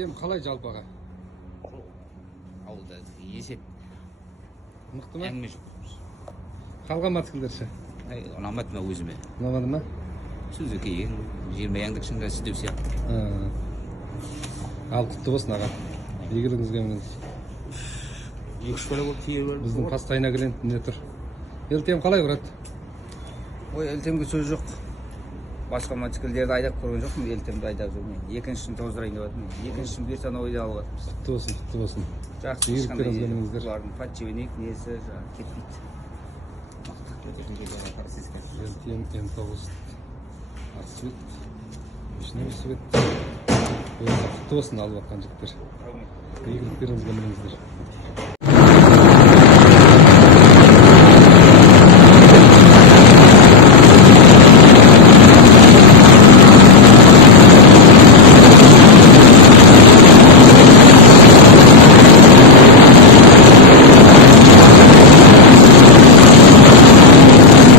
Қалай жалпаға? Ауылда есет. Мықты ма? Әңгіме жоқ. Қалған мотоциклдер ше? Ұнамады ма өзіме? Ұнамады ма? Сөзі кейін 20 яңдық шыңға сіздеу сияқты. Ал құтты болсын аға. Игілігіңізге мініңіз. 2-3 көлі болып тиер бер. Біздің постоянно клиент не тұр? ЛТМ қалай брат? Ой, ЛТМге сөз жоқ. Басқа мотоциклдерді айдап көрген жоқпын, ЛТМді айдап жүрмін. Екіншісін тоздырайын деп жатырмын. Екіншісін бұйырса ойда алып жатырмыз. Құтты болсын, құтты болсын. Жақсы, ешқандай бұлардың подшипник несі кетпейді. ЛТМ М9 отцвет, вишневый свет. Құтты болсын алып жатқан жігіттер. Игіліктеріңізге мініңіздер.